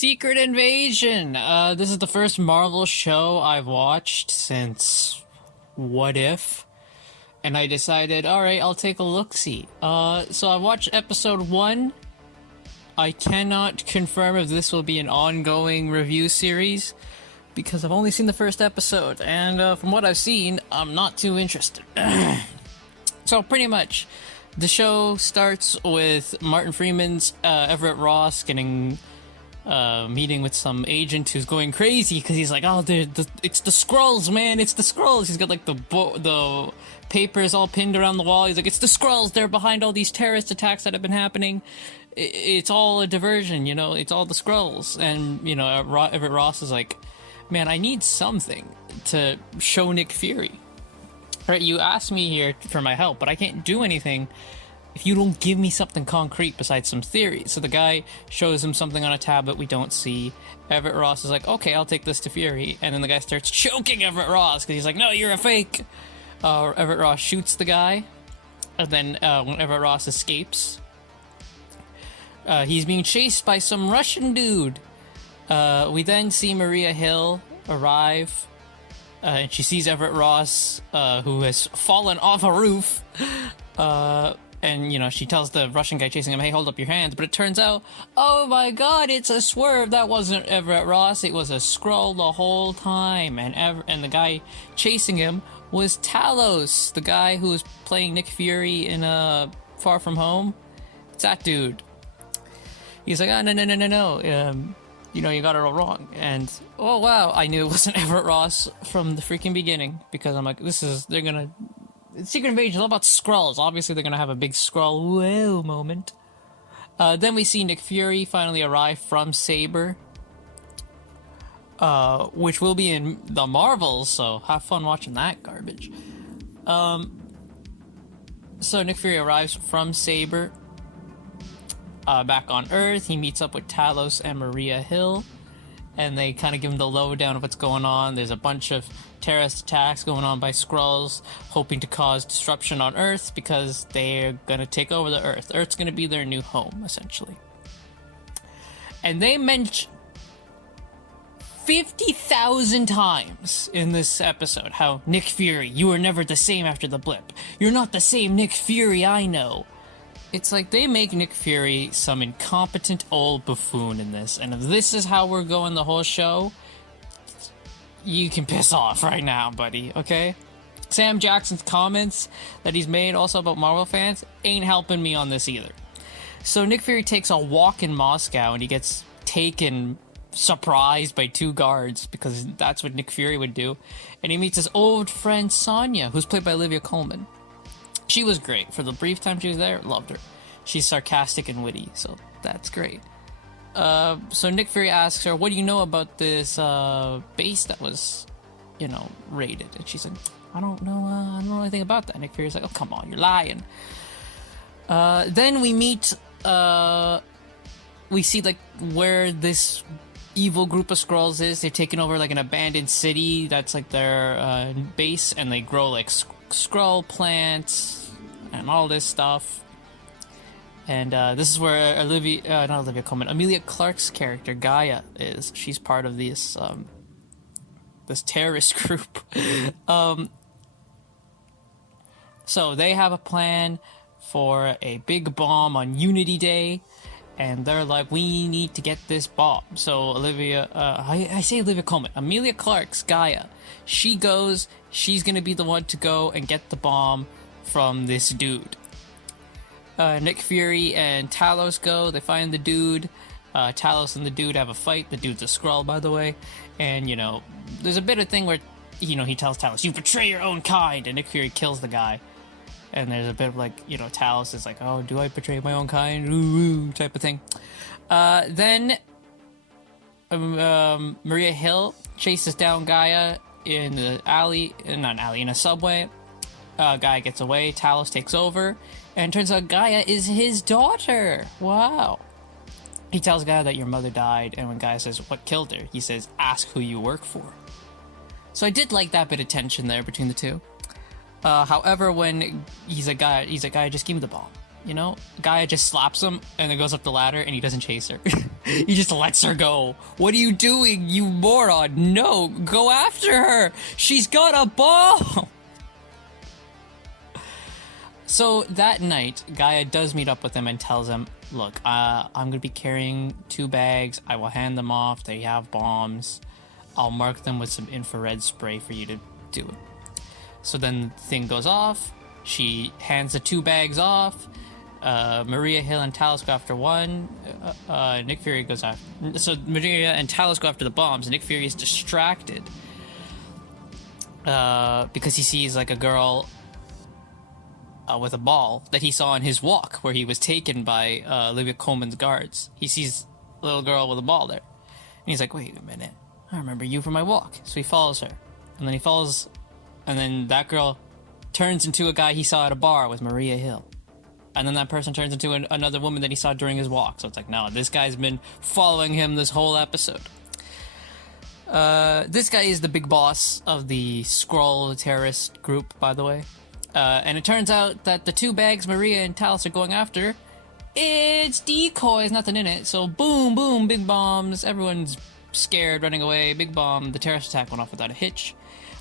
Secret Invasion! This is the first Marvel show I've watched since What If? And I decided, alright, I'll take a look-see. So I watched episode 1. I cannot confirm if this will be an ongoing review series, because I've only seen the first episode, and from what I've seen, I'm not too interested. So pretty much, the show starts with Martin Freeman's Everett Ross getting meeting with some agent who's going crazy because he's like, oh, it's the Skrulls, man, it's the Skrulls. He's got like the papers all pinned around the wall. He's like, it's the Skrulls. They're behind all these terrorist attacks that have been happening. It's all a diversion, you know. It's all the Skrulls. And you know, Everett Ross is like, man, I need something to show Nick Fury. Right? You asked me here for my help, but I can't do anything if you don't give me something concrete besides some theories. So the guy shows him something on a tablet we don't see. Everett Ross is like, okay, I'll take this to Fury. And then the guy starts choking Everett Ross because he's like, no, you're a fake. Everett Ross shoots the guy. And then when Everett Ross escapes, he's being chased by some Russian dude. We then see Maria Hill arrive. And she sees Everett Ross, who has fallen off a roof. And, you know, she tells the Russian guy chasing him, hey, hold up your hands. But it turns out, oh my god, it's a swerve. That wasn't Everett Ross. It was a Skrull the whole time. And the guy chasing him was Talos, the guy who was playing Nick Fury in Far From Home. It's that dude. He's like, oh, no. You know, you got it all wrong. And, oh wow, I knew it wasn't Everett Ross from the freaking beginning. Because I'm like, they're gonna... Secret Invasion is all about Skrulls. Obviously, they're gonna have a big Skrull whoa moment. Then we see Nick Fury finally arrive from Saber, which will be in the Marvels, so have fun watching that garbage. So Nick Fury arrives from Saber, back on Earth. He meets up with Talos and Maria Hill, and they kind of give him the lowdown of what's going on. There's a bunch of terrorist attacks going on by Skrulls, hoping to cause disruption on Earth because they're gonna take over the Earth. Earth's gonna be their new home, essentially. And they mention 50,000 times in this episode how Nick Fury, you were never the same after the blip. You're not the same Nick Fury I know. It's like they make Nick Fury some incompetent old buffoon in this, and if this is how we're going the whole show, you can piss off right now, buddy, okay? Sam Jackson's comments that he's made also about Marvel fans ain't helping me on this either. So Nick Fury takes a walk in Moscow and he gets taken surprised by 2 guards because that's what Nick Fury would do. And he meets his old friend Sonya, who's played by Olivia Colman. She was great. For the brief time she was there, loved her. She's sarcastic and witty, so that's great. So Nick Fury asks her, what do you know about this base that was, you know, raided? And she's like, I don't know anything about that. Nick Fury's like, oh, come on, you're lying. Then we meet, we see, like, where this evil group of Skrulls is. They're taking over, like, an abandoned city that's, like, their base, and they grow, like, Skrull plants and all this stuff. And this is where Emilia Clarke's character, Gaia, is. She's part of this this terrorist group. So they have a plan for a big bomb on Unity Day, and they're like, we need to get this bomb. So I say Olivia Colman, Emilia Clarke's Gaia. She goes, she's gonna be the one to go and get the bomb from this dude. Nick Fury and Talos go. They find the dude. Talos and the dude have a fight. The dude's a Skrull, by the way. And, you know, there's a bit of thing where, you know, he tells Talos, you betray your own kind, and Nick Fury kills the guy. And there's a bit of, like, you know, Talos is like, oh, do I betray my own kind? Ooh, type of thing. Then Maria Hill chases down Gaia in the alley, in a subway. Gaia gets away. Talos takes over. And it turns out Gaia is his daughter. Wow. He tells Gaia that your mother died, and when Gaia says, what killed her? He says, ask who you work for. So I did like that bit of tension there between the two. However, when he's a guy, just give me the bomb. you know, Gaia just slaps him and then goes up the ladder and he doesn't chase her. He just lets her go. What are you doing, you moron? No, go after her. She's got a ball. So that night, Gaia does meet up with him and tells him, look, I'm going to be carrying 2 bags. I will hand them off. They have bombs. I'll mark them with some infrared spray for you to do it. So then the thing goes off. She hands the 2 bags off. Maria Hill and Talos go after one. Nick Fury goes after... So Maria and Talos go after the bombs. Nick Fury is distracted. Because he sees like a girl... with a ball that he saw in his walk where he was taken by Olivia Colman's guards. He sees a little girl with a ball there. And he's like, wait a minute. I remember you from my walk. So he follows her. And then he follows... And then that girl turns into a guy he saw at a bar with Maria Hill. And then that person turns into another woman that he saw during his walk. So it's like, no, this guy's been following him this whole episode. This guy is the big boss of the Skrull terrorist group, by the way. And it turns out that the 2 bags Maria and Talos are going after, it's decoys, nothing in it. So boom, boom, big bombs. Everyone's scared, running away. Big bomb. The terrorist attack went off without a hitch.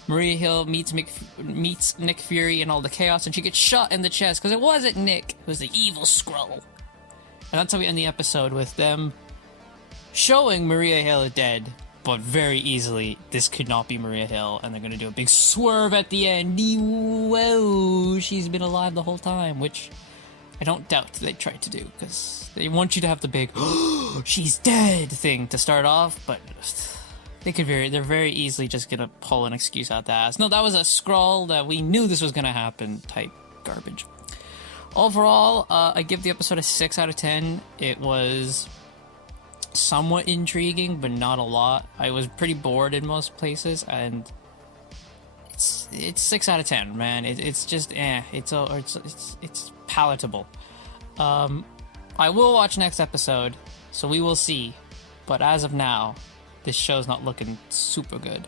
Maria Hill meets Nick Fury in all the chaos, and she gets shot in the chest because it wasn't Nick. It was the evil Skrull. And that's how we end the episode, with them showing Maria Hill dead. But very easily, this could not be Maria Hill, and they're going to do a big swerve at the end. Whoa, she's been alive the whole time, which I don't doubt they tried to do, because they want you to have the big, oh, she's dead thing to start off, but they're very easily just going to pull an excuse out the ass. No, that was a Skrull that we knew this was going to happen type garbage. Overall, I give the episode a 6 out of 10. It was somewhat intriguing, but not a lot. I was pretty bored in most places, and it's 6 out of 10, man. It's just it's palatable. I will watch next episode, so we will see. But as of now, this show's not looking super good.